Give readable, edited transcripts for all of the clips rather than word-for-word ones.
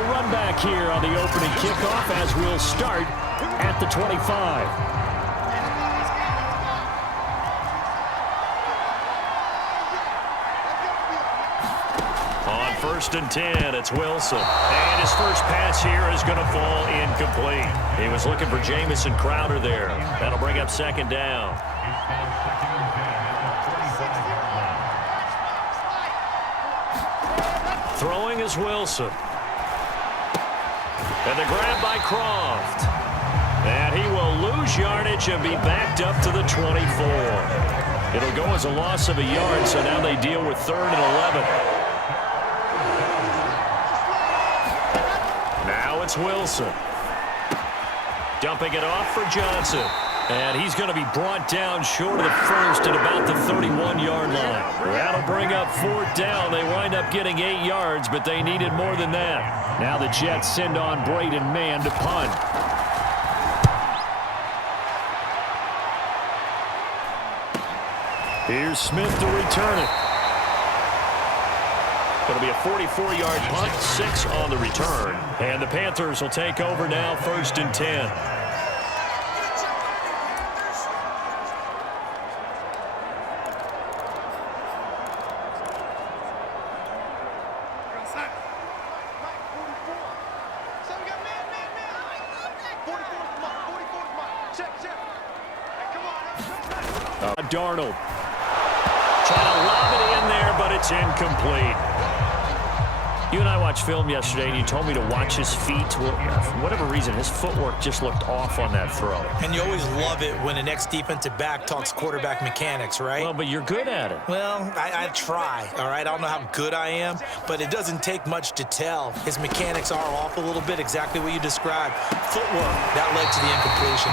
a run back here on the opening kickoff as we'll start at the 25. On 1st and 10, it's Wilson. And his first pass here is going to fall incomplete. He was looking for Jamison Crowder there. That'll bring up 2nd down. Throwing is Wilson. And the grab by Croft. And he will lose yardage and be backed up to the 24. It'll go as a loss of a yard, so now they deal with 3rd and 11. Now it's Wilson. Dumping it off for Johnson. And he's going to be brought down short of the first at about the 31-yard line. That'll bring up 4th down. They wind up getting 8 yards, but they needed more than that. Now the Jets send on Braden Mann to punt. Here's Smith to return it. It'll be a 44-yard punt, 6 on the return. And the Panthers will take over now, 1st and 10. Darnold trying to lob it in there, but it's incomplete. You and I watched film yesterday, and you told me to watch his feet. Well, for whatever reason, his footwork just looked off on that throw. And you always love it when an ex-defensive back talks quarterback mechanics, right? Well, but you're good at it. Well, I try, all right? I don't know how good I am, but it doesn't take much to tell. His mechanics are off a little bit, exactly what you described. Footwork, that led to the incompletion.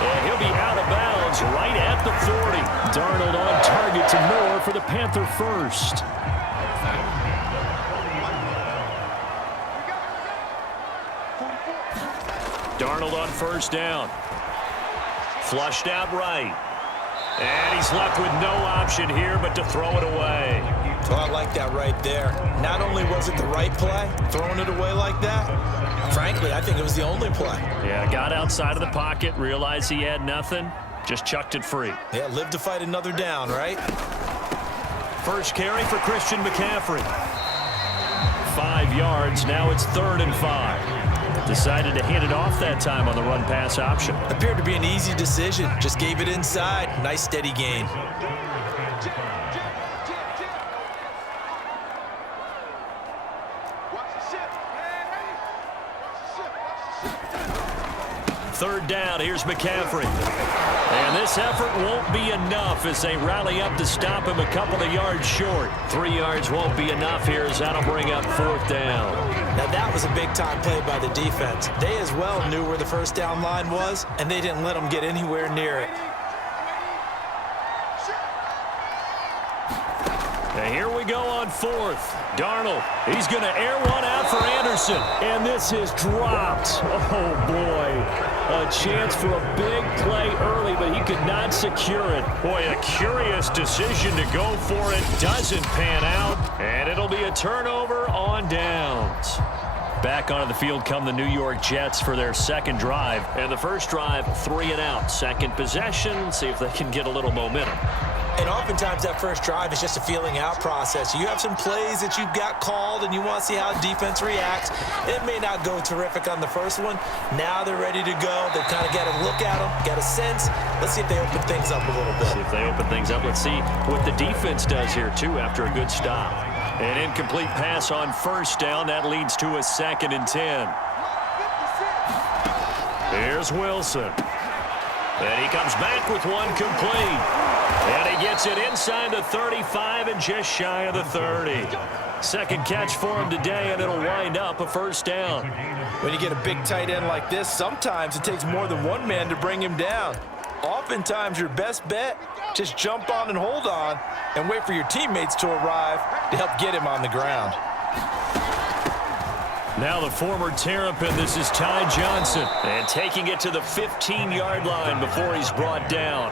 And he'll be out of bounds right at the 40. Darnold on target to Moore for the Panther first. Darnold on 1st down. Flushed out right. And he's left with no option here but to throw it away. Oh, I like that right there. Not only was it the right play, throwing it away like that, frankly, I think it was the only play. Yeah, got outside of the pocket, realized he had nothing, just chucked it free. Yeah, live to fight another down, right? First carry for Christian McCaffrey. 5 yards, now it's 3rd and 5. Decided to hand it off that time on the run-pass option. Appeared to be an easy decision. Just gave it inside. Nice steady gain. Third down, here's McCaffrey. And this effort won't be enough as they rally up to stop him a couple of yards short. 3 yards won't be enough here as that'll bring up 4th down. Now that was a big-time play by the defense. They as well knew where the first down line was, and they didn't let them get anywhere near it. And here we go on 4th. Darnold, he's going to air one out for Anderson. And this is dropped. Oh, boy. A chance for a big play early, but he could not secure it. Boy, a curious decision to go for it. Doesn't pan out. And it'll be a turnover on downs. Back onto the field come the New York Jets for their second drive. And the first drive, 3 and out. Second possession, see if they can get a little momentum. And oftentimes that first drive is just a feeling out process. You have some plays that you've got called and you want to see how defense reacts. It may not go terrific on the first one. Now they're ready to go. They've kind of got to look at them, get a sense. Let's see if they open things up a little bit. See if they open things up. Let's see what the defense does here, too, after a good stop. An incomplete pass on 1st down. That leads to a 2nd and 10. Here's Wilson. And he comes back with one complete. And he gets it inside the 35 and just shy of the 30. Second catch for him today, and it'll wind up a 1st down. When you get a big tight end like this, sometimes it takes more than one man to bring him down. Oftentimes, your best bet, just jump on and hold on and wait for your teammates to arrive to help get him on the ground. Now the former Terrapin, this is Ty Johnson. And taking it to the 15-yard line before he's brought down.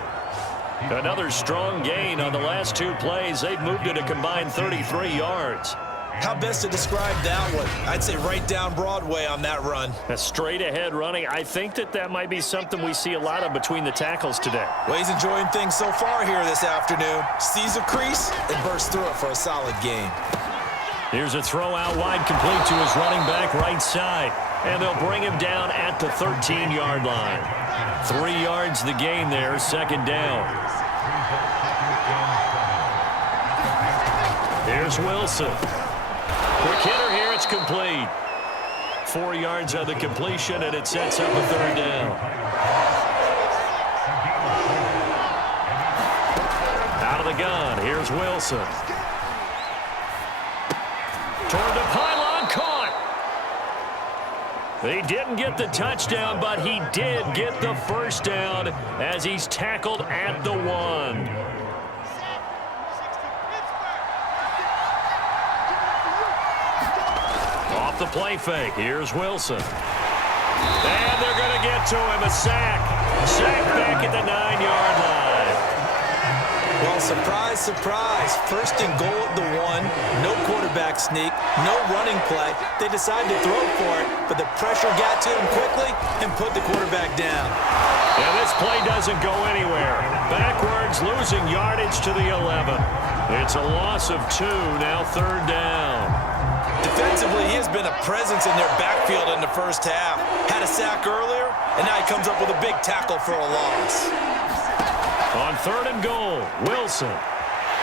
Another strong gain on the last 2 plays. They've moved it a combined 33 yards. How best to describe that one? I'd say right down Broadway on that run. A straight ahead running. I think that might be something we see a lot of between the tackles today. Well, he's enjoying things so far here this afternoon. Sees a crease and bursts through it for a solid gain. Here's a throw out wide, complete to his running back right side. And they'll bring him down at the 13-yard line. 3 yards the gain there, second down. Here's Wilson. Quick hitter here, it's complete. 4 yards on the completion, and it sets up a third down. Out of the gun, here's Wilson. Toward the pylon, caught. He didn't get the touchdown, but he did get the first down as he's tackled at the 1. Off the play fake, here's Wilson. And they're going to get to him, a sack. Sack back at the 9-yard line. Well, surprise, surprise. First and goal at the 1. No quarterback sneak, no running play. They decided to throw for it, but the pressure got to him quickly and put the quarterback down. And this play doesn't go anywhere. Backwards, losing yardage to the 11. It's a loss of 2, now third down. Defensively, he has been a presence in their backfield in the first half. Had a sack earlier, and now he comes up with a big tackle for a loss. On third and goal, Wilson.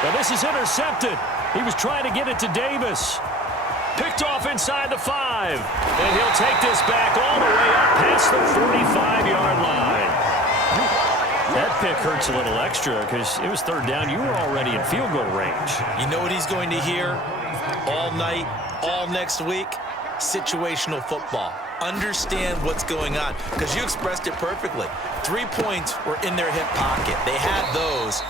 Now this is intercepted. He was trying to get it to Davis. Picked off inside the 5. And he'll take this back all the way up past the 45-yard line. That pick hurts a little extra because it was third down. You were already in field goal range. You know what he's going to hear all night, all next week? Situational football. Understand what's going on, because you expressed it perfectly. 3 points were in their hip pocket. They had those.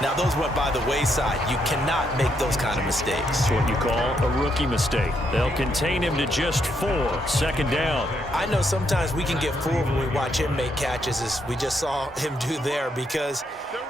Now, those went by the wayside. You cannot make those kind of mistakes. It's what you call a rookie mistake. They'll contain him to just 4. Second down. I know sometimes we can get fooled when we watch him make catches, as we just saw him do there, because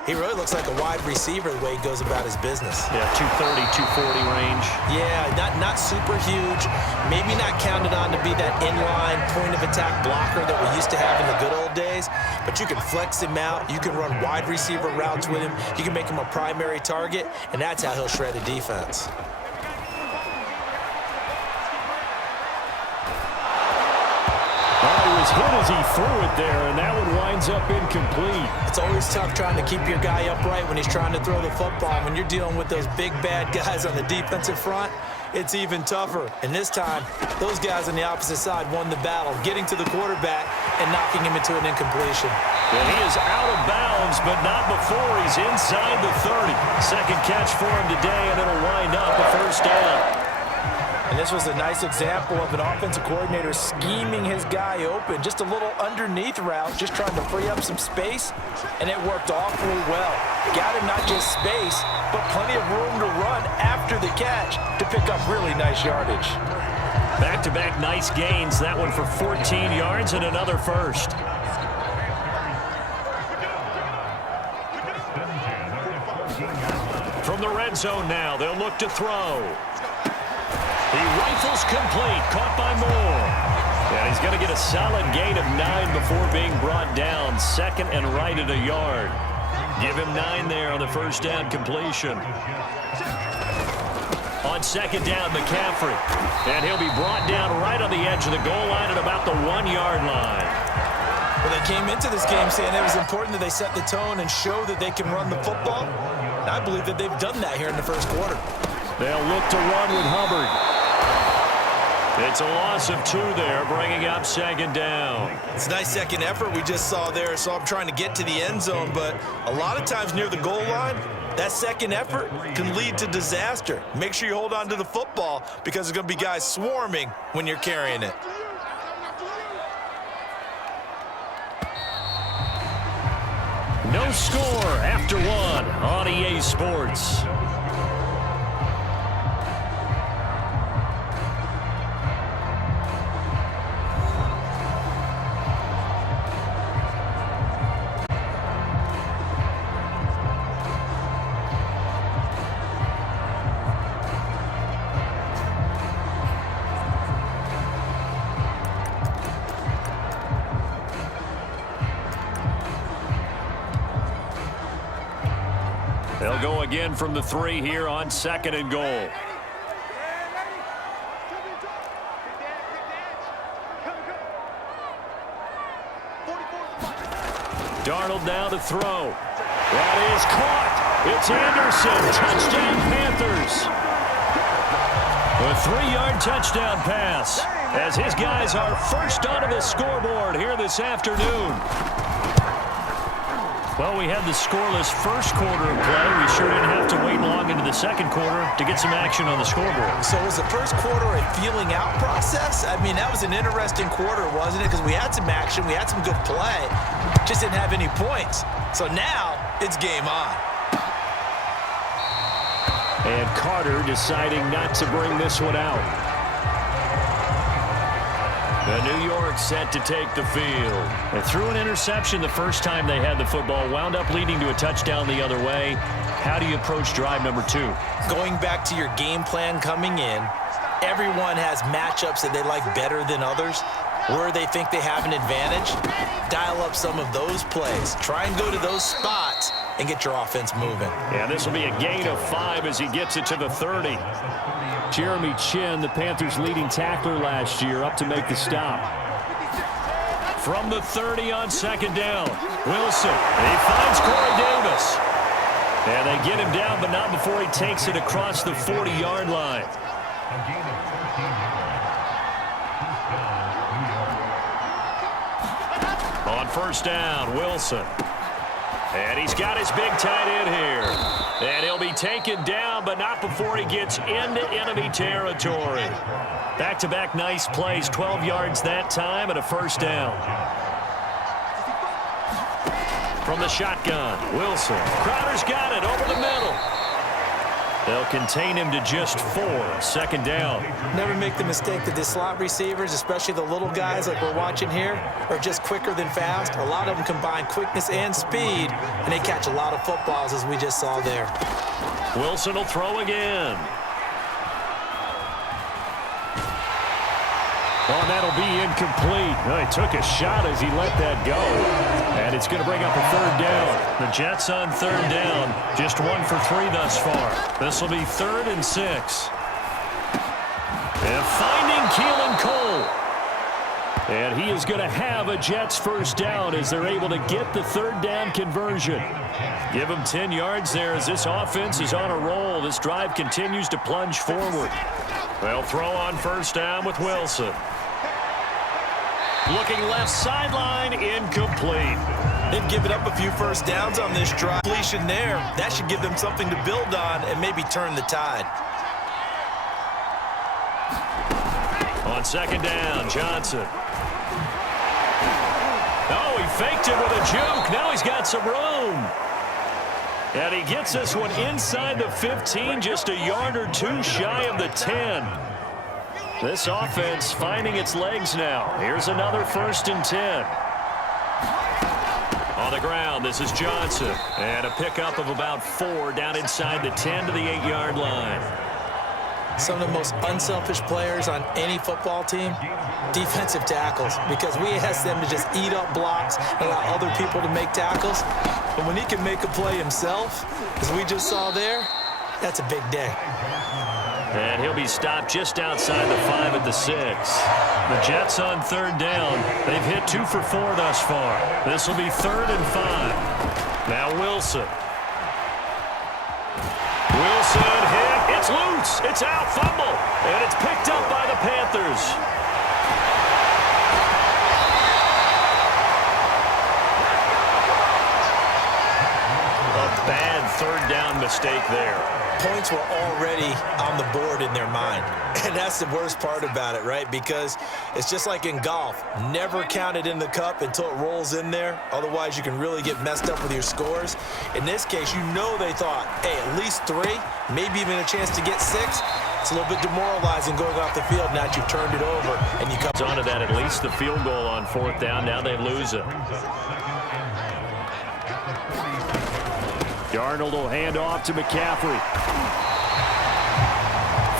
he really looks like a wide receiver the way he goes about his business. Yeah, 230, 240 range. Yeah, not super huge. Maybe not counted on to be that inline point-of-attack blocker that we used to have in the good old days, but you can flex him out. You can run wide receiver routes with him. You can make him a primary target, and that's how he'll shred a defense. He was hit as he threw it there, and that one winds up incomplete. It's always tough trying to keep your guy upright when he's trying to throw the football. When you're dealing with those big, bad guys on the defensive front, it's even tougher. And this time, those guys on the opposite side won the battle, getting to the quarterback and knocking him into an incompletion. And he is out of bounds, but not before he's inside the 30. Second catch for him today, and it'll wind up a first down. And this was a nice example of an offensive coordinator scheming his guy open. Just a little underneath route, just trying to free up some space, and it worked awfully well. Got him not just space, but plenty of room to run after the catch to pick up really nice yardage. Back-to-back nice gains. That one for 14 yards and another first. From the red zone now, they'll look to throw. He rifles complete, caught by Moore. And he's going to get a solid gain of 9 before being brought down. Second and right at a yard. Give him 9 there on the first down completion. On second down, McCaffrey. And he'll be brought down right on the edge of the goal line at about the 1-yard line. Well, they came into this game saying it was important that they set the tone and show that they can run the football. And I believe that they've done that here in the first quarter. They'll look to run with Hubbard. It's a loss of 2 there, bringing up second down. It's a nice second effort we just saw there, so I'm trying to get to the end zone, but a lot of times near the goal line, that second effort can lead to disaster. Make sure you hold on to the football because there's going to be guys swarming when you're carrying it. No score after 1 on EA Sports. They'll go again from the 3 here on 2nd and goal. Darnold now to throw. That is caught. It's Anderson. Touchdown, Panthers. A 3-yard touchdown pass as his guys are first onto the scoreboard here this afternoon. Well, we had the scoreless first quarter of play. We sure didn't have to wait long into the second quarter to get some action on the scoreboard. So was the first quarter a feeling out process? I mean, that was an interesting quarter, wasn't it? Because we had some action, we had some good play, just didn't have any points. So now it's game on. And Carter deciding not to bring this one out. The New York set to take the field. They threw an interception the first time they had the football, wound up leading to a touchdown the other way. How do you approach drive number 2? Going back to your game plan coming in, everyone has matchups that they like better than others. Where they think they have an advantage, dial up some of those plays. Try and go to those spots and get your offense moving. Yeah, this will be a gain of 5 as he gets it to the 30. Jeremy Chin, the Panthers' leading tackler last year, up to make the stop. From the 30 on 2nd down, Wilson. He finds Corey Davis. And they get him down, but not before he takes it across the 40-yard line. On 1st down, Wilson. And he's got his big tight end here. And he'll be taken down, but not before he gets into enemy territory. Back-to-back nice plays, 12 yards that time and a 1st down. From the shotgun, Wilson. Crowder's got it over the middle. They'll contain him to just 4. 2nd down. Never make the mistake that the slot receivers, especially the little guys like we're watching here, are just quicker than fast. A lot of them combine quickness and speed, and they catch a lot of footballs, as we just saw there. Wilson will throw again. Oh, that'll be incomplete. Well, he took a shot as he let that go. And it's going to bring up a 3rd down. The Jets on 3rd down. Just 1 for 3 thus far. This will be 3rd and 6. And finding Keelan Cole. And he is going to have a Jets 1st down as they're able to get the 3rd down conversion. Give him 10 yards there as this offense is on a roll. This drive continues to plunge forward. They'll throw on 1st down with Wilson. Looking left sideline, incomplete. They've given up a few 1st downs on this drive. Completion there. That should give them something to build on and maybe turn the tide. On 2nd down, Johnson. Oh, he faked it with a juke. Now he's got some room. And he gets this one inside the 15, just a yard or 2 shy of the 10. This offense finding its legs now. Here's another 1st and 10. On the ground, this is Johnson. And a pickup of about 4 down inside the 10 to the 8-yard line. Some of the most unselfish players on any football team, defensive tackles, because we ask them to just eat up blocks and allow other people to make tackles. But when he can make a play himself, as we just saw there, that's a big day. And he'll be stopped just outside the 5 at the 6. The Jets on 3rd down. They've hit 2 for 4 thus far. This will be 3rd and 5. Now Wilson. Wilson hit. It's loose. It's out. Fumble. And it's picked up by the Panthers. A bad 3rd down mistake there. Points were already on the board in their mind. And that's the worst part about it, right? Because it's just like in golf. Never count it in the cup until it rolls in there. Otherwise, you can really get messed up with your scores. In this case, you know they thought, hey, at least 3, maybe even a chance to get 6. It's a little bit demoralizing going off the field now that you've turned it over and you come onto that, at least the field goal on 4th down. Now they lose it. Darnold will hand off to McCaffrey.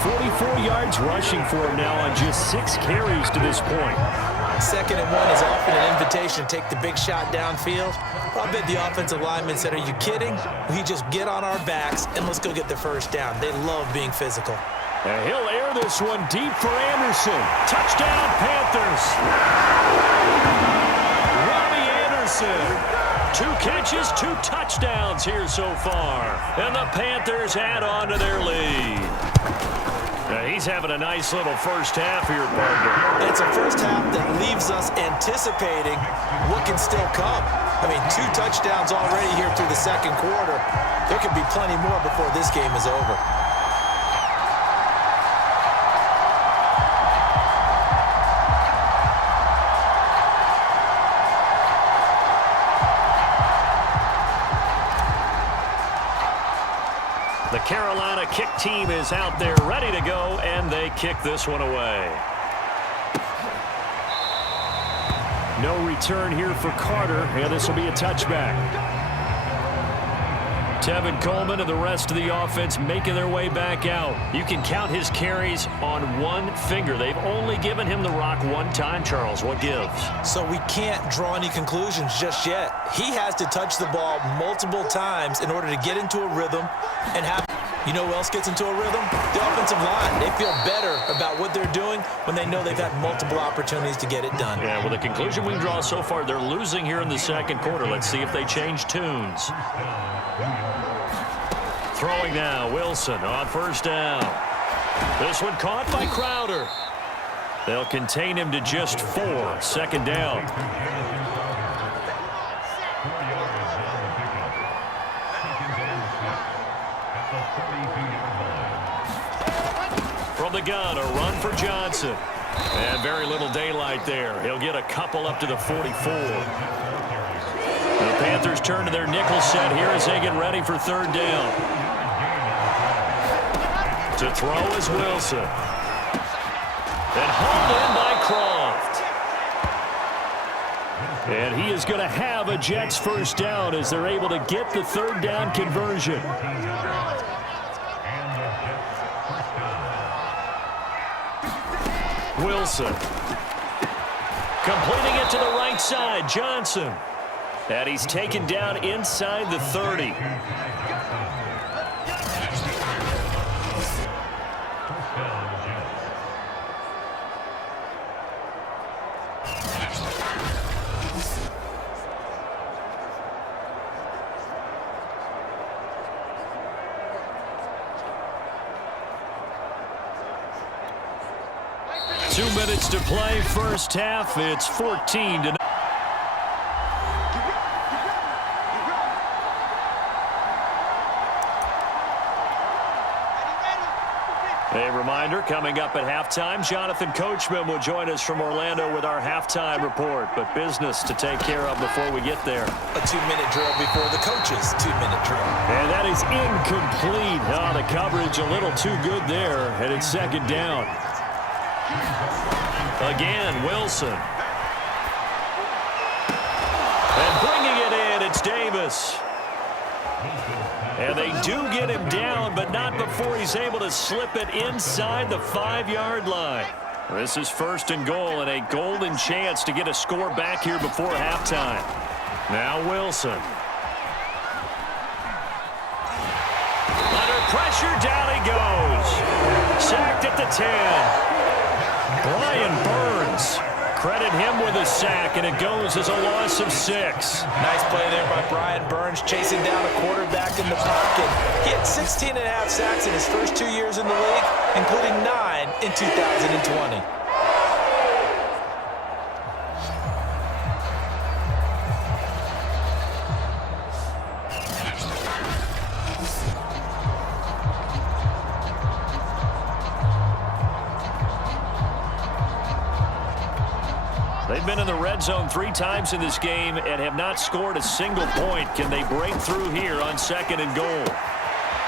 44 yards rushing for him now on just 6 carries to this point. 2nd and 1 is often an invitation to take the big shot downfield. I bet the offensive lineman said, are you kidding? We just get on our backs and let's go get the first down. They love being physical. And he'll air this one deep for Anderson. Touchdown, Panthers. Robbie Anderson. 2 catches, 2 touchdowns here so far. And the Panthers add on to their lead. Now he's having a nice little first half here, partner. It's a first half that leaves us anticipating what can still come. I mean, 2 touchdowns already here through the 2nd quarter. There could be plenty more before this game is over. The Carolina kick team is out there ready to go, and they kick this one away. No return here for Carter, and this will be a touchback. Tevin Coleman and the rest of the offense making their way back out. You can count his carries on one finger. They've only given him the rock one time, Charles. What gives? So we can't draw any conclusions just yet. He has to touch the ball multiple times in order to get into a rhythm and have... You know who else gets into a rhythm? The offensive line. They feel better about what they're doing when they know they've had multiple opportunities to get it done. Yeah, well, the conclusion we draw so far, they're losing here in the 2nd quarter. Let's see if they change tunes. Throwing now, Wilson on first down. This one caught by Crowder. They'll contain him to just 4. 2nd down. From the gun, a run for Johnson. And very little daylight there. He'll get a couple up to the 44. The Panthers turn to their nickel set here as they get ready for 3rd down. To throw is Wilson. And hauled in by Croft. And he is going to have a Jets first down as they're able to get the 3rd down conversion. Wilson. Completing it to the right side, Johnson. And he's taken down inside the 30. Two minutes to play, first half. It's 14-0. A reminder, coming up at halftime, Jonathan Coachman will join us from Orlando with our halftime report. But business to take care of before we get there. A 2-minute drill before the coach's 2-minute drill. And that is incomplete. Oh, the coverage a little too good there, and it's 2nd down. Again, Wilson. And bringing it in, it's Davis. And they do get him down, but not before he's able to slip it inside the 5-yard line. This is 1st and goal, and a golden chance to get a score back here before halftime. Now Wilson. Under pressure, down he goes. Sacked at the 10. Brian Burns. Credit him with a sack, and it goes as a loss of 6. Nice play there by Brian Burns, chasing down a quarterback in the pocket. He had 16.5 sacks in his first 2 years in the league, including 9 in 2020. They've been in the red zone 3 times in this game and have not scored a single point. Can they break through here on 2nd and goal?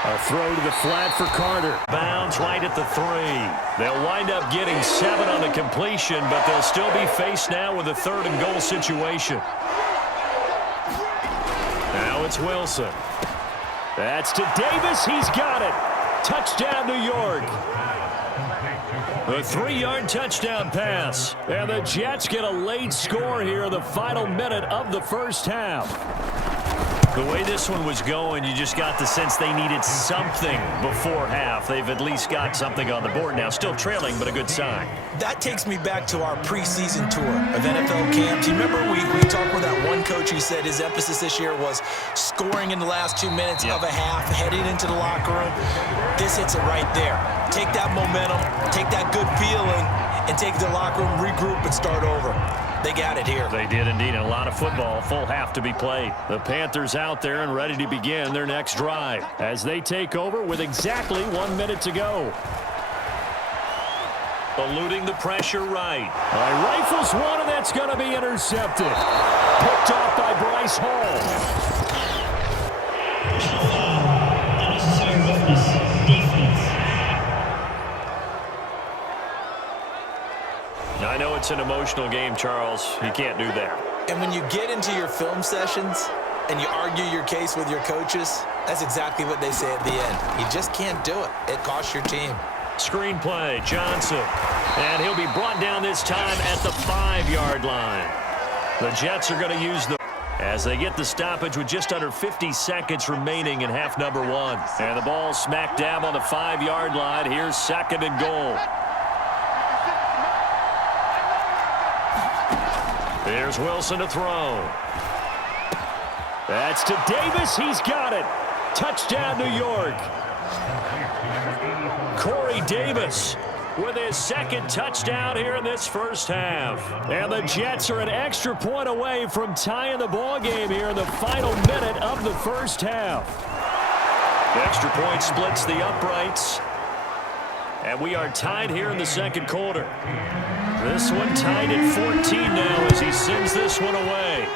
A throw to the flat for Carter. Bounds right at the 3. They'll wind up getting 7 on the completion, but they'll still be faced now with a 3rd and goal situation. Now it's Wilson. That's to Davis. He's got it. Touchdown, New York. A 3-yard touchdown pass. And the Jets get a late score here in the final minute of the first half. The way this one was going, you just got the sense they needed something before half. They've at least got something on the board now. Still trailing, but a good sign. That takes me back to our preseason tour of NFL camps. You remember we talked with that one coach who said his emphasis this year was scoring in the last 2 minutes of a half, heading into the locker room. This hits it right there. Take that momentum, take that good feeling, and take the locker room, regroup, and start over. They got it here. They did indeed. And a lot of football, full half to be played. The Panthers out there and ready to begin their next drive as they take over with exactly 1 minute to go. Eluding the pressure right. Rifles one, and that's going to be intercepted. Picked off by Bryce Hall. I know it's an emotional game, Charles. You can't do that. And when you get into your film sessions and you argue your case with your coaches, that's exactly what they say at the end. You just can't do it. It costs your team. Screenplay, Johnson. And he'll be brought down this time at the 5-yard line. The Jets are going to use the... as they get the stoppage with just under 50 seconds remaining in half number 1. And the ball smack dab on the 5-yard line. Here's 2nd and goal. Here's Wilson to throw. That's to Davis. He's got it. Touchdown, New York. Corey Davis with his 2nd touchdown here in this first half. And the Jets are an extra point away from tying the ball game here in the final minute of the first half. The extra point splits the uprights. And we are tied here in the 2nd quarter. This one tied at 14 now as he sends this one away.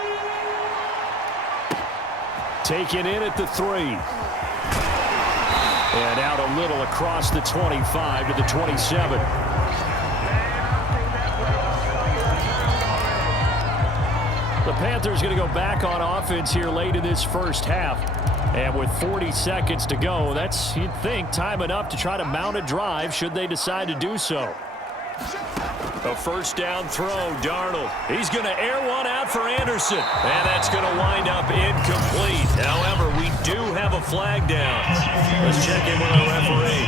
Taken in at the 3. And out a little across the 25 to the 27. The Panthers going to go back on offense here late in this first half. And with 40 seconds to go, that's, you'd think, time enough to try to mount a drive should they decide to do so. A first down throw, Darnold. He's going to air one out for Anderson. And that's going to wind up incomplete. However, we do have a flag down. Let's check in with our referee.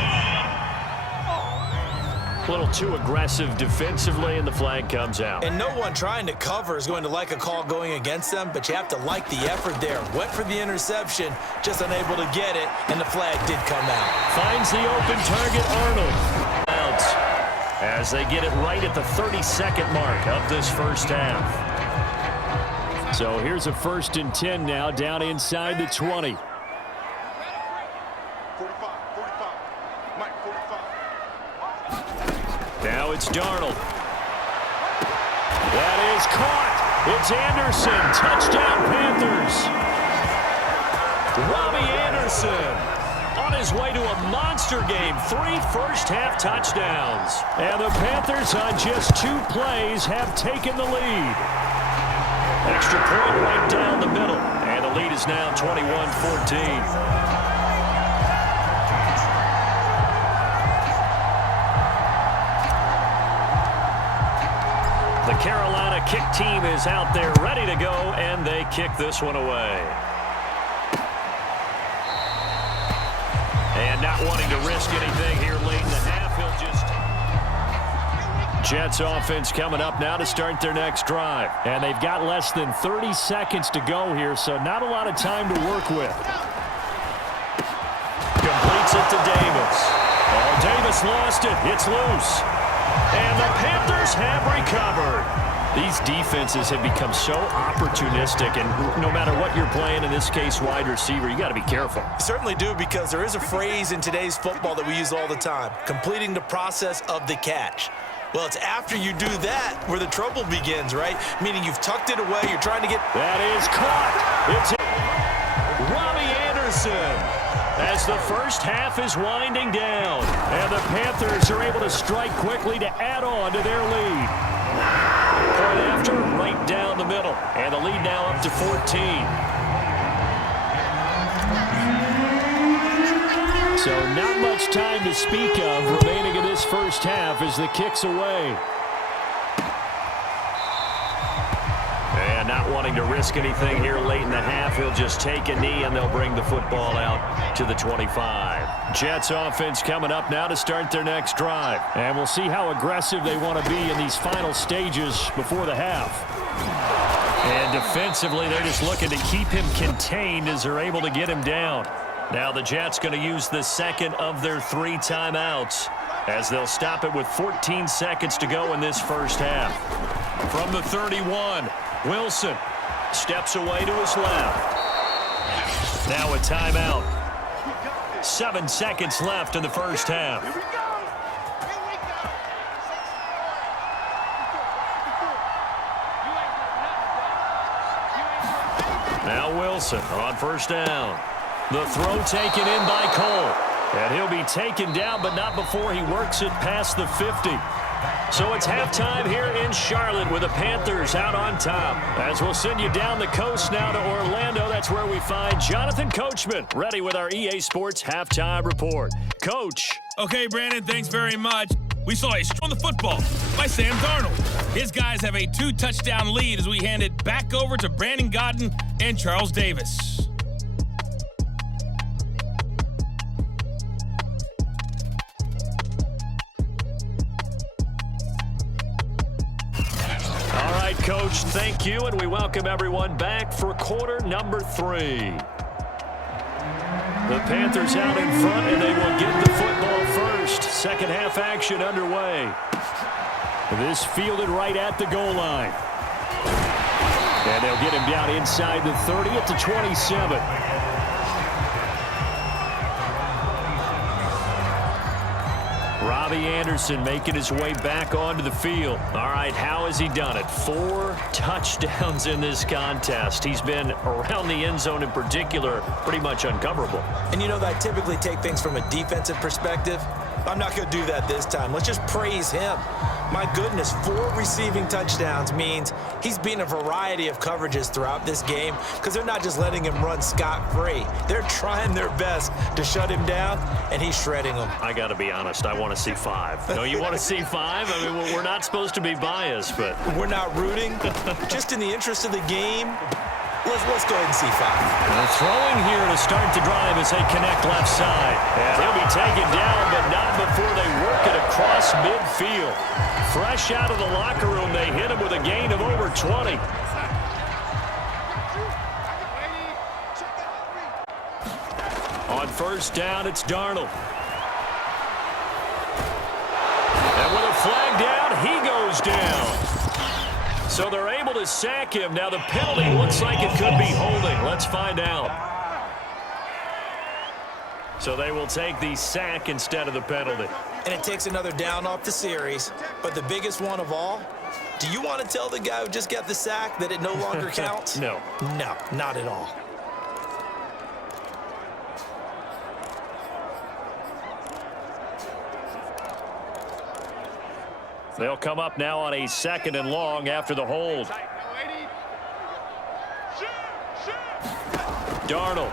A little too aggressive defensively, and the flag comes out. And no one trying to cover is going to like a call going against them, but you have to like the effort there. Went for the interception, just unable to get it, and the flag did come out. Finds the open target, Arnold. As they get it right at the 32nd mark of this first half. So here's a 1st and 10 now, down inside the 20. 45. Mike, 45. Now it's Darnold. That is caught. It's Anderson. Touchdown, Panthers. Robbie Anderson on his way to a monster game. 3 first-half touchdowns. And the Panthers on just 2 plays have taken the lead. Extra point right down the middle. And the lead is now 21-14. The Carolina kick team is out there ready to go, and they kick this one away. And not wanting to risk anything here late in the half, he'll just... Jets offense coming up now to start their next drive. And they've got less than 30 seconds to go here, so not a lot of time to work with. Completes it to Davis. Oh, Davis lost it. It's loose. And the Panthers have recovered. These defenses have become so opportunistic, and no matter what you're playing, in this case wide receiver, you got to be careful. You certainly do, because there is a phrase in today's football that we use all the time: completing the process of the catch. Well, it's after you do that where the trouble begins, right? Meaning you've tucked it away, you're trying to get... That is caught. It's Robbie Anderson as the first half is winding down. And the Panthers are able to strike quickly to add on to their lead. Point after, right down the middle. And the lead now up to 14. So not much time to speak of remaining in this first half as the kick's away. And not wanting to risk anything here late in the half, he'll just take a knee and they'll bring the football out to the 25. Jets offense coming up now to start their next drive. And we'll see how aggressive they want to be in these final stages before the half. And defensively, they're just looking to keep him contained as they're able to get him down. Now the Jets going to use the second of their 3 timeouts as they'll stop it with 14 seconds to go in this first half. From the 31, Wilson steps away to his left. Now a timeout. 7 seconds left in the first half. Now Wilson on first down. The throw taken in by Cole. And he'll be taken down, but not before he works it past the 50. So it's halftime here in Charlotte with the Panthers out on top. As we'll send you down the coast now to Orlando, that's where we find Jonathan Coachman, ready with our EA Sports halftime report. Coach. Okay, Brandon, thanks very much. We saw a strong on the football by Sam Darnold. His guys have a 2-touchdown lead as we hand it back over to Brandon Godden and Charles Davis. All right, Coach, thank you, and we welcome everyone back for quarter number 3. The Panthers out in front, and they will get the football first. Second half action underway. This fielded right at the goal line. And they'll get him down inside the 30 at the 27. Robbie Anderson making his way back onto the field. All right, how has he done it? 4 touchdowns in this contest. He's been around the end zone in particular, pretty much uncoverable. And you know that I typically take things from a defensive perspective. I'm not going to do that this time. Let's just praise him. My goodness, 4 receiving touchdowns means he's been a variety of coverages throughout this game because they're not just letting him run scot-free. They're trying their best to shut him down, and he's shredding them. I got to be honest, I want to see 5. No, you want to see 5? I mean, we're not supposed to be biased, but... We're not rooting. Just in the interest of the game, let's go ahead and see 5. They're throwing here to start the drive as they connect left side. And he'll be taken down, but not before they work it across midfield. Fresh out of the locker room, they hit him with a gain of over 20. On first down, it's Darnold. And with a flag down, he goes down. So they're able to sack him. Now the penalty looks like it could be holding. Let's find out. So they will take the sack instead of the penalty. And it takes another down off the series. But the biggest one of all, do you want to tell the guy who just got the sack that it no longer counts? No. No, not at all. They'll come up now on a 2nd and long after the hold. Darnold.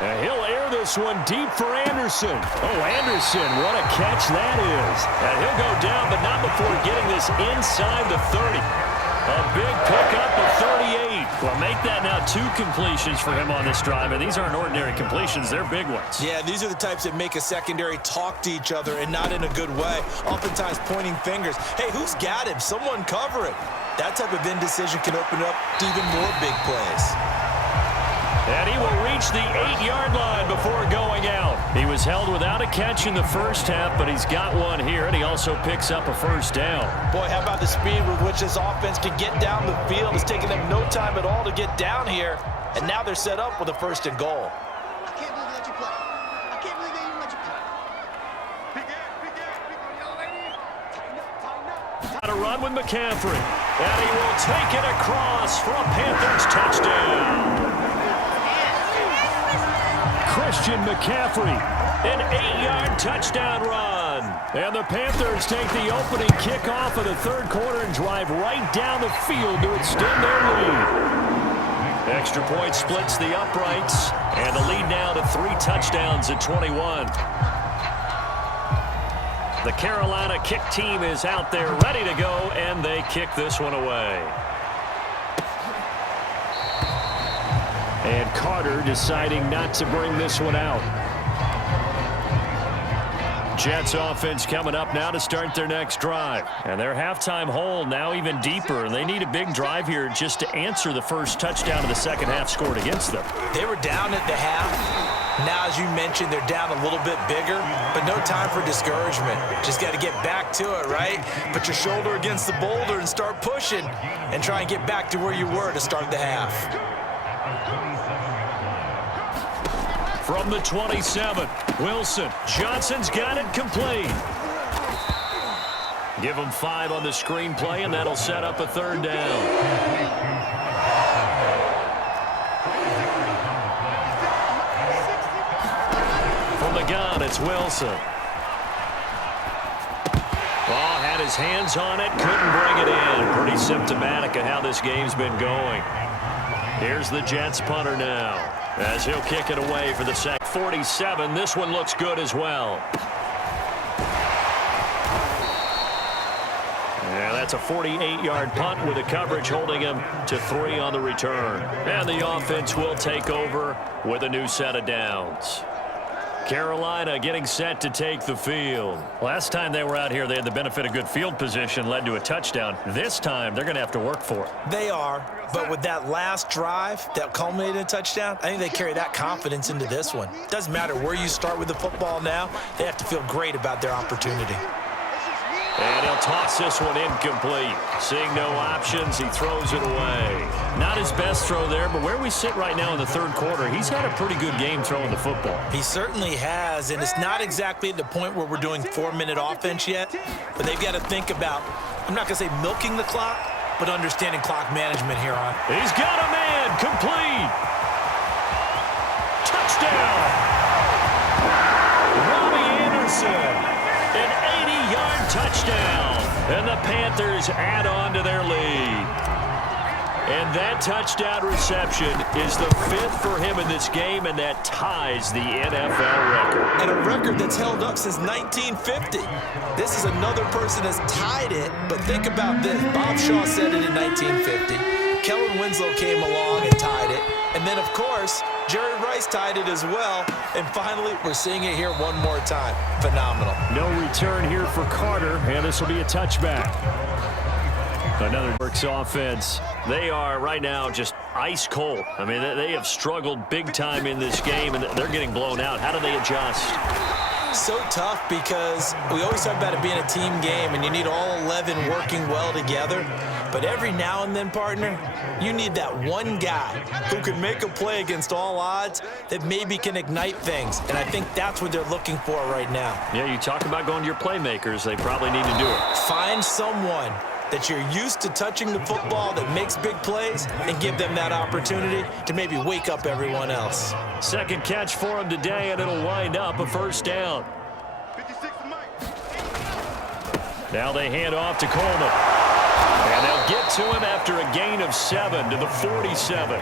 And he'll air this one deep for Anderson. Oh, Anderson, what a catch that is. And he'll go down, but not before getting this inside the 30. A big pickup of 38. Well, make that now 2 completions for him on this drive. And these aren't ordinary completions. They're big ones. Yeah, these are the types that make a secondary talk to each other and not in a good way. Oftentimes pointing fingers. Hey, who's got him? Someone cover it. That type of indecision can open up to even more big plays. And he will reach the 8-yard line before going out. He was held without a catch in the first half, but he's got one here, and he also picks up a first down. Boy, how about the speed with which this offense can get down the field? It's taking them no time at all to get down here, and now they're set up with a 1st and goal. I can't believe they let you play. I can't believe they even let you play. Big young lady. Tighten up. To run with McCaffrey, and he will take it across for a Panthers touchdown. Christian McCaffrey, an 8-yard touchdown run. And the Panthers take the opening kickoff of the 3rd quarter and drive right down the field to extend their lead. Extra point splits the uprights, and the lead now to 3 touchdowns at 21. The Carolina kick team is out there ready to go, and they kick this one away. And Carter deciding not to bring this one out. Jets offense coming up now to start their next drive. And their halftime hole now even deeper. They need a big drive here just to answer the first touchdown of the second half scored against them. They were down at the half. Now, as you mentioned, they're down a little bit bigger, but no time for discouragement. Just got to get back to it, right? Put your shoulder against the boulder and start pushing and try and get back to where you were to start the half. From the 27, Wilson. Johnson's got it complete. Give him 5 on the screenplay, and that'll set up a third down. From the gun, it's Wilson. Ball had his hands on it, couldn't bring it in. Pretty symptomatic of how this game's been going. Here's the Jets punter now, as he'll kick it away for the second. 47. This one looks good as well. Yeah, that's a 48-yard punt with the coverage holding him to 3 on the return. And the offense will take over with a new set of downs. Carolina getting set to take the field. Last time they were out here, they had the benefit of good field position, led to a touchdown. This time, they're going to have to work for it. They are, but with that last drive that culminated in a touchdown, I think they carry that confidence into this one. Doesn't matter where you start with the football now, they have to feel great about their opportunity. And he'll toss this one incomplete. Seeing no options, he throws it away. Not his best throw there, but where we sit right now in the third quarter, he's had a pretty good game throwing the football. He certainly has, and it's not exactly at the point where we're doing 4-minute offense yet, but they've got to think about, I'm not going to say milking the clock, but understanding clock management here on. He's got a man, complete. Touchdown. Robbie Anderson. An 80-yard touchdown, and the Panthers add on to their lead. And that touchdown reception is the 5th for him in this game, and that ties the NFL record. And a record that's held up since 1950. This is another person that's tied it, but think about this. Bob Shaw said it in 1950. Kellen Winslow came along and tied it. And then, of course, Jerry Rice tied it as well. And finally, we're seeing it here one more time. Phenomenal. No return here for Carter, and this will be a touchback. Another Works offense. They are right now just ice cold. I mean, they have struggled big time in this game, and they're getting blown out. How do they adjust? So tough because we always talk about it being a team game, and you need all 11 working well together. But every now and then, partner, you need that one guy who can make a play against all odds that maybe can ignite things. And I think that's what they're looking for right now. Yeah, you talk about going to your playmakers. They probably need to do it. Find someone that you're used to touching the football that makes big plays and give them that opportunity to maybe wake up everyone else. Second catch for him today, and it'll wind up a first down. Now they hand off to Coleman. And they'll get to him after a gain of 7 to the 47.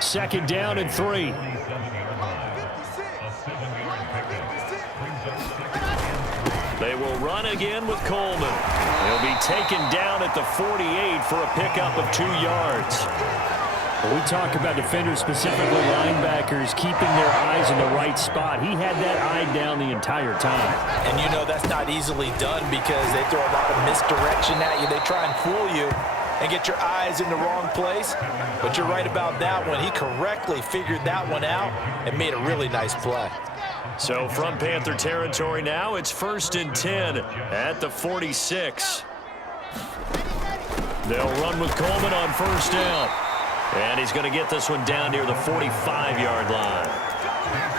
Second down and 3. They will run again with Coleman. He'll be taken down at the 48 for a pickup of 2 yards. When we talk about defenders, specifically linebackers, keeping their eyes in the right spot, he had that eye down the entire time. And you know that's not easily done because they throw a lot of misdirection at you. They try and fool you and get your eyes in the wrong place. But you're right about that one. He correctly figured that one out and made a really nice play. So from Panther territory now, it's 1st and 10 at the 46. They'll run with Coleman on first down. And he's going to get this one down near the 45-yard line.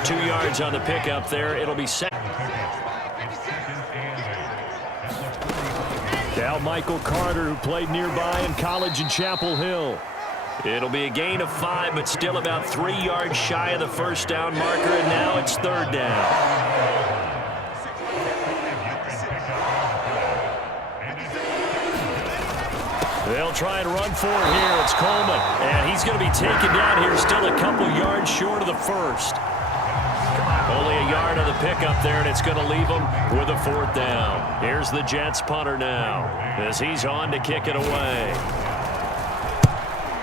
2 yards on the pickup there. It'll be second. Now Michael Carter, who played nearby in college in Chapel Hill. It'll be a gain of 5, but still about 3 yards shy of the first down marker, and now it's third down. They'll try and run for it here. It's Coleman, and he's going to be taken down here, still a couple yards short of the first. Only a yard of the pickup there, and it's going to leave him with a 4th down. Here's the Jets punter now as he's on to kick it away.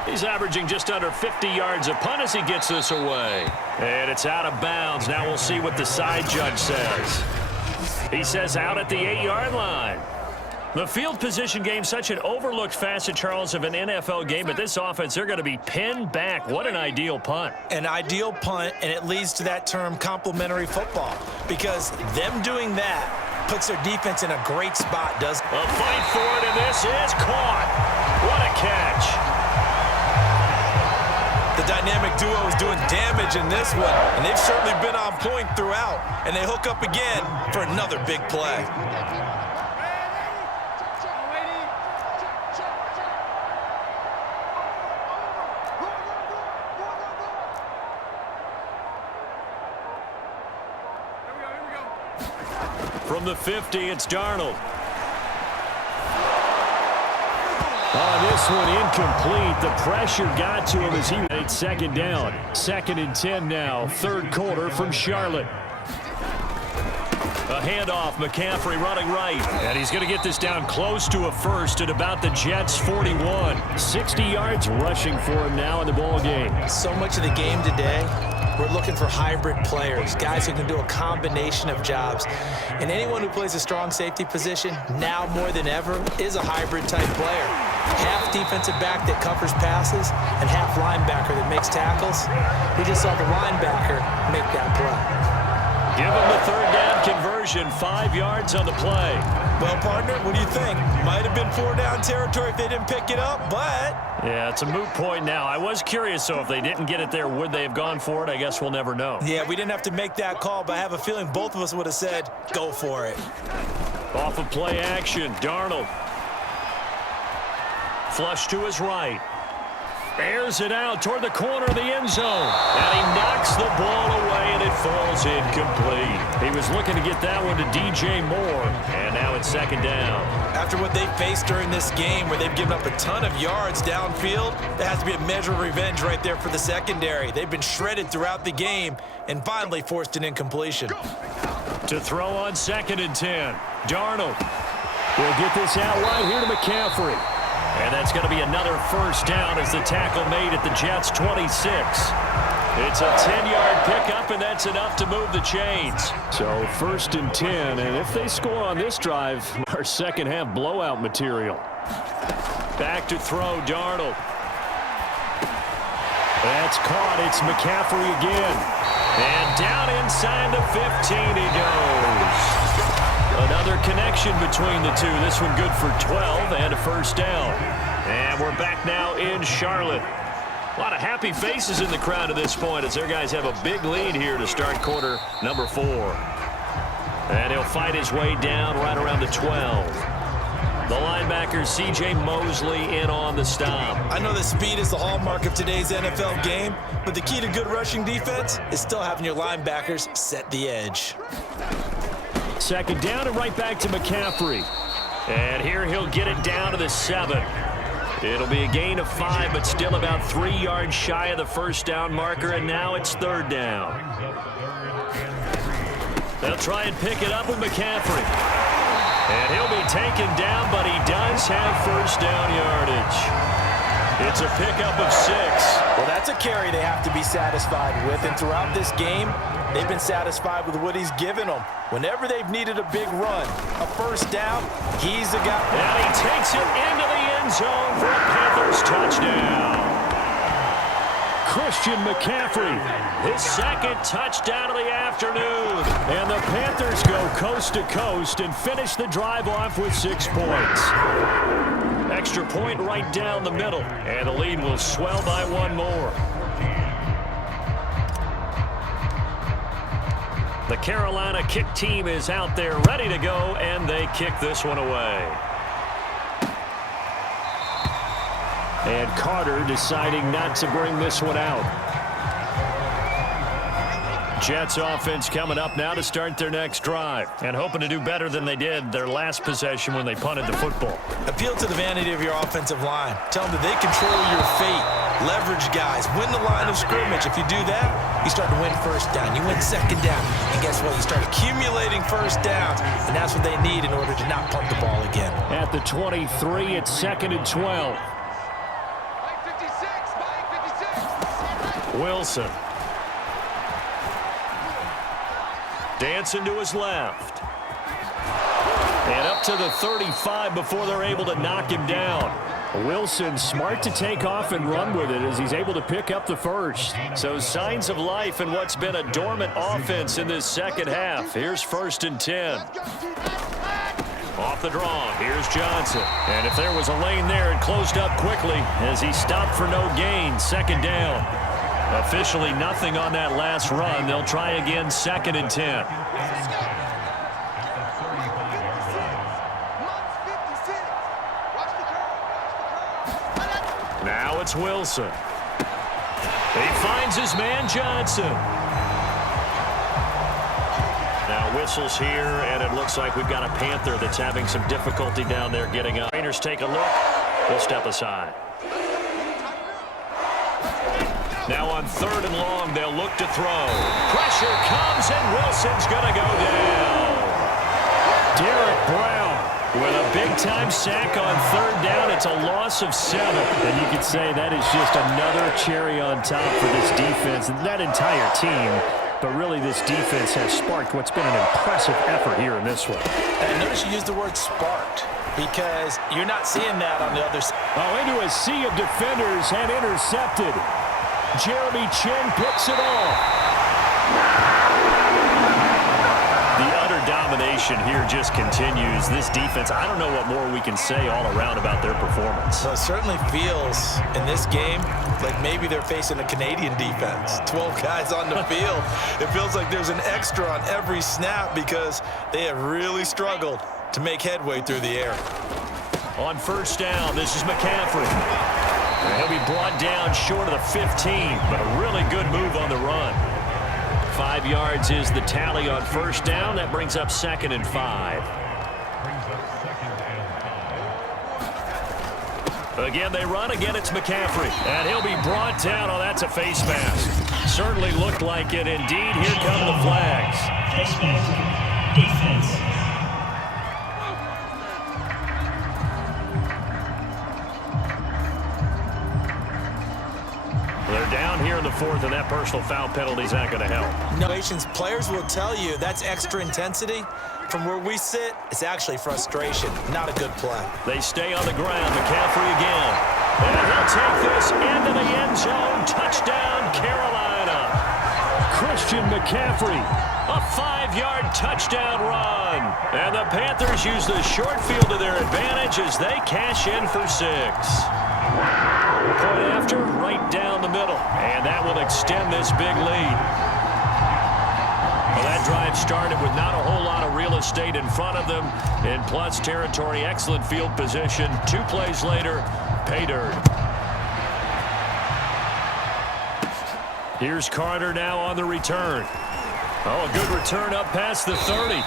He's averaging just under 50 yards a punt as he gets this away. And it's out of bounds. Now we'll see what the side judge says. He says out at the 8-yard line. The field position game, such an overlooked facet, Charles, of an NFL game, but this offense, they're going to be pinned back. What an ideal punt. An ideal punt, and it leads to that term complementary football, because them doing that puts their defense in a great spot, doesn't it? A fight for it, and this is caught. What a catch. The dynamic duo is doing damage in this one, and they've certainly been on point throughout, and they hook up again for another big play. From the 50, it's Darnold. On this one, incomplete. The pressure got to him as he made 2nd down. 2nd and 10 now. 3rd quarter from Charlotte. A handoff, McCaffrey running right. And he's going to get this down close to a 1st at about the Jets' 41. 60 yards rushing for him now in the ball game. So much of the game today, we're looking for hybrid players, guys who can do a combination of jobs. And anyone who plays a strong safety position, now more than ever, is a hybrid-type player. Half defensive back that covers passes and half linebacker that makes tackles. We just saw the linebacker make that play. Give him the 3rd down conversion, 5 yards on the play. Well, partner, what do you think? Might have been 4-down territory if they didn't pick it up, but... Yeah, it's a moot point now. I was curious, so if they didn't get it there, would they have gone for it? I guess we'll never know. Yeah, we didn't have to make that call, but I have a feeling both of us would have said, go for it. Off of play action, Darnold. Flush to his right. Airs it out toward the corner of the end zone. And he knocks the ball away, and it falls incomplete. He was looking to get that one to DJ Moore, and now it's 2nd down. After what they faced during this game, where they've given up a ton of yards downfield, there has to be a measure of revenge right there for the secondary. They've been shredded throughout the game and finally forced an incompletion. To throw on 2nd and 10. Darnold will get this out wide here to McCaffrey. And that's going to be another 1st down as the tackle made at the Jets' 26. It's a 10-yard pickup, and that's enough to move the chains. So 1st and 10, and if they score on this drive, our second-half blowout material. Back to throw, Darnold. That's caught. It's McCaffrey again. And down inside the 15 he goes. Another connection between the two. This one good for 12 and a 1st down. And we're back now in Charlotte. A lot of happy faces in the crowd at this point as their guys have a big lead here to start quarter number 4. And he'll fight his way down right around the 12. The linebacker, C.J. Mosley, in on the stop. I know that speed is the hallmark of today's NFL game, but the key to good rushing defense is still having your linebackers set the edge. 2nd down and right back to McCaffrey. And here he'll get it down to the 7. It'll be a gain of 5, but still about 3 yards shy of the 1st down marker, and now it's 3rd down. They'll try and pick it up with McCaffrey. And he'll be taken down, but he does have 1st down yardage. It's a pickup of 6. Well, that's a carry they have to be satisfied with, and throughout this game, they've been satisfied with what he's given them. Whenever they've needed a big run, a 1st down, he's the guy. And he takes it into the end zone for a Panthers touchdown. Christian McCaffrey, his 2nd touchdown of the afternoon. And the Panthers go coast to coast and finish the drive off with 6 points. Extra point right down the middle, and the lead will swell by 1 more. The Carolina kick team is out there ready to go, and they kick this one away. And Carter deciding not to bring this one out. Jets offense coming up now to start their next drive and hoping to do better than they did their last possession when they punted the football. Appeal to the vanity of your offensive line. Tell them that they control your fate. Leverage guys. Win the line of scrimmage. If you do that, you start to win first down. You win second down. And guess what? You start accumulating first downs. And that's what they need in order to not punt the ball again. At the 23, it's 2nd and 12. Wilson. Dancing to his left. And up to the 35 before they're able to knock him down. Wilson smart to take off and run with it as he's able to pick up the first. So signs of life in what's been a dormant offense in this second half. Here's 1st and 10. Off the draw, here's Johnson. And if there was a lane there, it closed up quickly as he stopped for no gain. 2nd down. Officially nothing on that last run. They'll try again, 2nd and 10. Now it's Wilson. He finds his man Johnson. Now whistles here, and it looks like we've got a Panther that's having some difficulty down there getting up. Trainers take a look. We'll step aside. Now on 3rd and long, they'll look to throw. Pressure comes, and Wilson's going to go down. Derek Brown with a big-time sack on 3rd down. It's a loss of 7. And you could say that is just another cherry on top for this defense and that entire team. But really, this defense has sparked what's been an impressive effort here in this one. And notice you used the word sparked because you're not seeing that on the other side. Oh, into a sea of defenders and intercepted. Jeremy Chin picks it off. The utter domination here just continues. This defense, I don't know what more we can say all around about their performance. Well, it certainly feels in this game like maybe they're facing a Canadian defense. 12 guys on the field. It feels like there's an extra on every snap because they have really struggled to make headway through the air. On 1st down, this is McCaffrey. And he'll be brought down short of the 15, but a really good move on the run. 5 yards is the tally on 1st down. That brings up 2nd and 5. Again, they run. Again, it's McCaffrey. And he'll be brought down. Oh, that's a face mask. Certainly looked like it. Indeed, here come the flags. Face mask. Defense. They're down here in the 4th, and that personal foul penalty is not going to help. No, players will tell you that's extra intensity. From where we sit, it's actually frustration, not a good play. They stay on the ground. McCaffrey again. And he'll take this into the end zone. Touchdown, Carolina. Christian McCaffrey. A 5-yard touchdown run. And the Panthers use the short field to their advantage as they cash in for 6. Point after, right down the middle. And that will extend this big lead. Well, that drive started with not a whole lot of real estate in front of them. In plus territory, excellent field position. 2 plays later, pay dirt. Here's Carter now on the return. Oh, a good return up past the 30.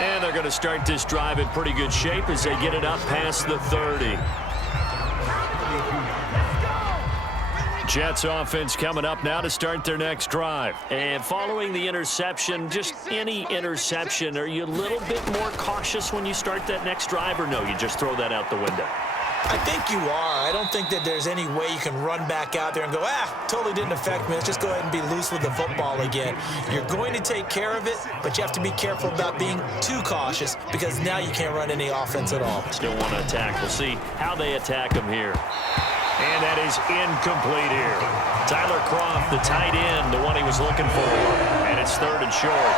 And they're going to start this drive in pretty good shape as they get it up past the 30. Jets offense coming up now to start their next drive. And following the interception, just any interception, are you a little bit more cautious when you start that next drive, or no, you just throw that out the window? I think you are. I don't think that there's any way you can run back out there and go, totally didn't affect me. Let's just go ahead and be loose with the football again. You're going to take care of it, but you have to be careful about being too cautious because now you can't run any offense at all. Still want to attack. We'll see how they attack them here. And that is incomplete here. Tyler Kroft, the tight end, the one he was looking for. And it's 3rd and short.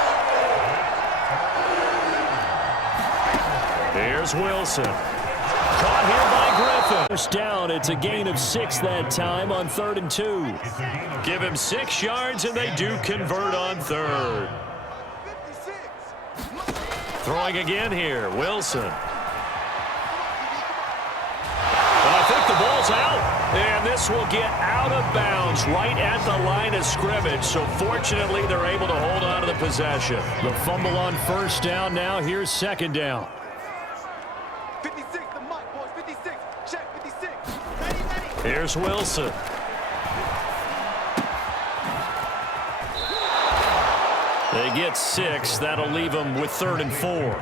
Here's Wilson. Caught here by Griffin. First down, it's a gain of 6 that time on 3rd and 2. Give him 6 yards, and they do convert on 3rd. Throwing again here, Wilson. I think the ball's out. And this will get out of bounds right at the line of scrimmage. So fortunately, they're able to hold on to the possession. The fumble on first down now. Here's second down. 56, the mic, boys. 56. Check, 56. Ready. Here's Wilson. They get 6. That'll leave them with 3rd and 4.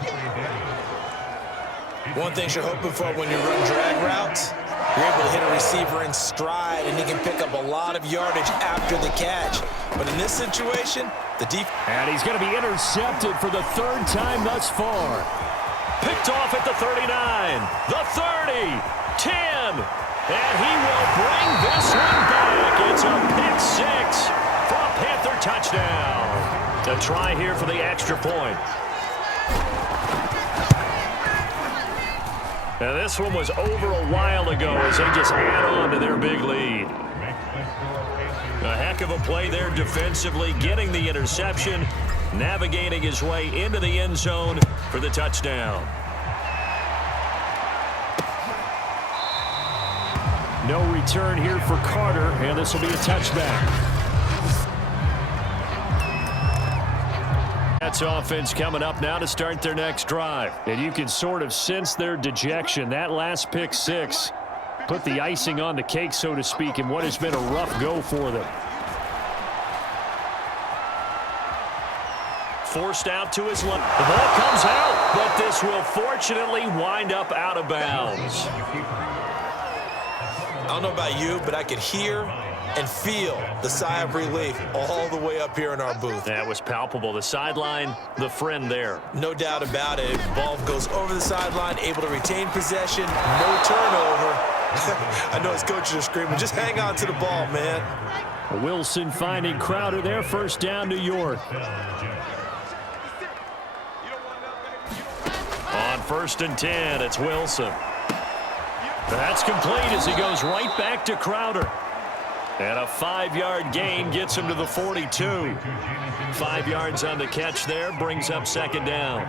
One thing you're hoping for when you run drag routes, you're able to hit a receiver in stride, and he can pick up a lot of yardage after the catch. But in this situation, the defense... And he's going to be intercepted for the 3rd time thus far. Picked off at the 39, the 30, 10, and he will bring this one back. It's a pick 6 for a Panther touchdown. A try here for the extra point. Now this one was over a while ago as they just add on to their big lead. A heck of a play there defensively, getting the interception, navigating his way into the end zone for the touchdown. No return here for Carter, and this will be a touchback. That's offense coming up now to start their next drive. And you can sort of sense their dejection. That last pick 6 put the icing on the cake, so to speak, in what has been a rough go for them. Forced out to his left. The ball comes out, but this will fortunately wind up out of bounds. I don't know about you, but I could hear and feel the sigh of relief all the way up here in our booth. That was palpable. The sideline, the friend there. No doubt about it. Ball goes over the sideline, able to retain possession, no turnover. I know his coaches are screaming, just hang on to the ball, man. Wilson finding Crowder there. First down, New York. On 1st and 10, it's Wilson. That's complete as he goes right back to Crowder. And a 5-yard gain gets him to the 42. 5 yards on the catch there, brings up second down.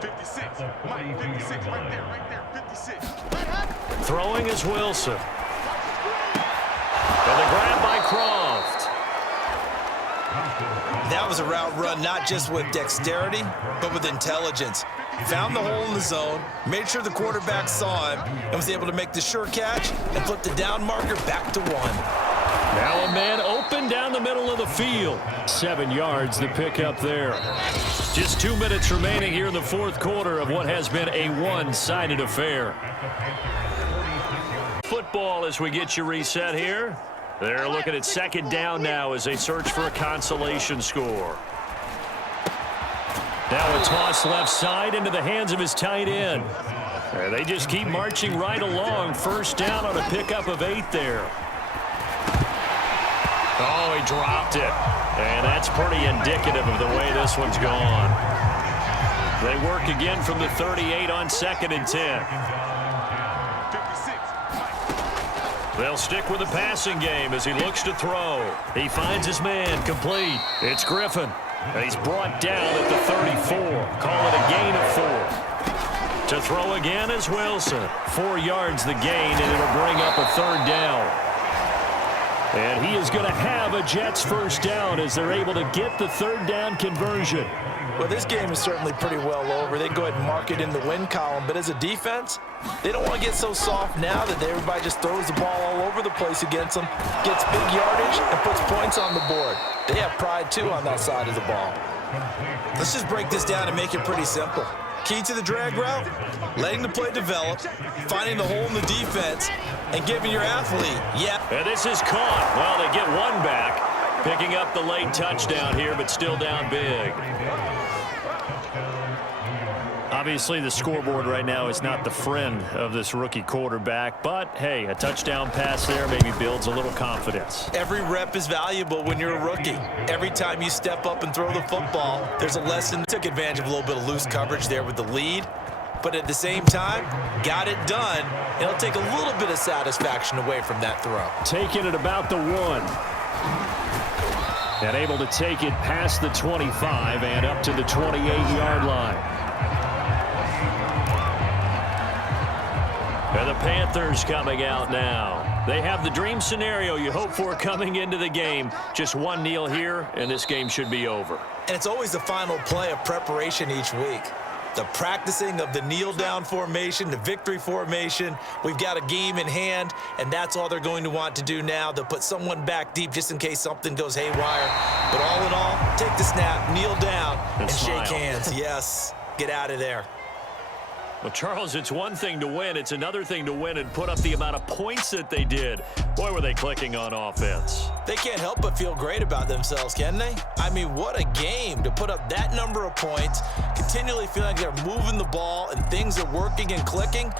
56. Mike, 56. Right there. 56. Throwing is Wilson. And the grab by Croft. That was a route run not just with dexterity, but with intelligence. Found the hole in the zone, made sure the quarterback saw him, and was able to make the sure catch and flip the down marker back to 1. Now a man open down the middle of the field. 7 yards to pick up there. Just 2 minutes remaining here in the 4th quarter of what has been a one-sided affair. Football as we get you reset here. They're looking at second down now as they search for a consolation score. Now a toss left side into the hands of his tight end. And they just keep marching right along. First down on a pickup of 8 there. Oh, he dropped it. And that's pretty indicative of the way this one's gone. They work again from the 38 on 2nd and 10. They'll stick with the passing game as he looks to throw. He finds his man complete. It's Griffin. He's brought down at the 34. Call it a gain of 4. To throw again is Wilson. 4 yards the gain, and it'll bring up a 3rd down. And he is going to have a Jets first down as they're able to get the 3rd down conversion. Well, this game is certainly pretty well over. They go ahead and mark it in the win column. But as a defense, they don't want to get so soft now that everybody just throws the ball all over the place against them, gets big yardage, and puts points on the board. They have pride, too, on that side of the ball. Let's just break this down and make it pretty simple. Key to the drag route, letting the play develop, finding the hole in the defense, and giving your athlete, And this is caught. Well, they get one back, picking up the late touchdown here, but still down big. Obviously, the scoreboard right now is not the friend of this rookie quarterback, but, hey, a touchdown pass there maybe builds a little confidence. Every rep is valuable when you're a rookie. Every time you step up and throw the football, there's a lesson. Took advantage of a little bit of loose coverage there with the lead, but at the same time, got it done. It'll take a little bit of satisfaction away from that throw. Taking it about the 1. And able to take it past the 25 and up to the 28-yard line. And the Panthers coming out now. They have the dream scenario you hope for coming into the game. Just one kneel here, and this game should be over. And it's always the final play of preparation each week. The practicing of the kneel-down formation, the victory formation. We've got a game in hand, and that's all they're going to want to do now. They'll put someone back deep just in case something goes haywire. But all in all, take the snap, kneel down, and shake hands. Yes, get out of there. Well, Charles, it's one thing to win. It's another thing to win and put up the amount of points that they did. Boy, were they clicking on offense. They can't help but feel great about themselves, can they? I mean, what a game to put up that number of points, continually feeling like they're moving the ball and things are working and clicking.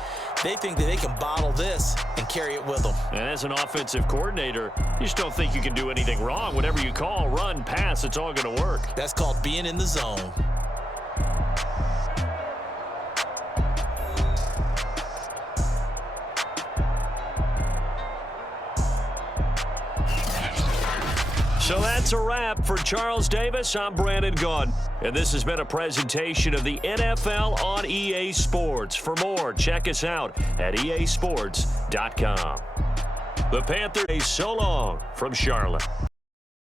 They think that they can bottle this and carry it with them. And as an offensive coordinator, you just don't think you can do anything wrong. Whatever you call, run, pass, it's all going to work. That's called being in the zone. So that's a wrap for Charles Davis. I'm Brandon Gaudin, and this has been a presentation of the NFL on EA Sports. For more, check us out at easports.com. The Panthers, so long from Charlotte.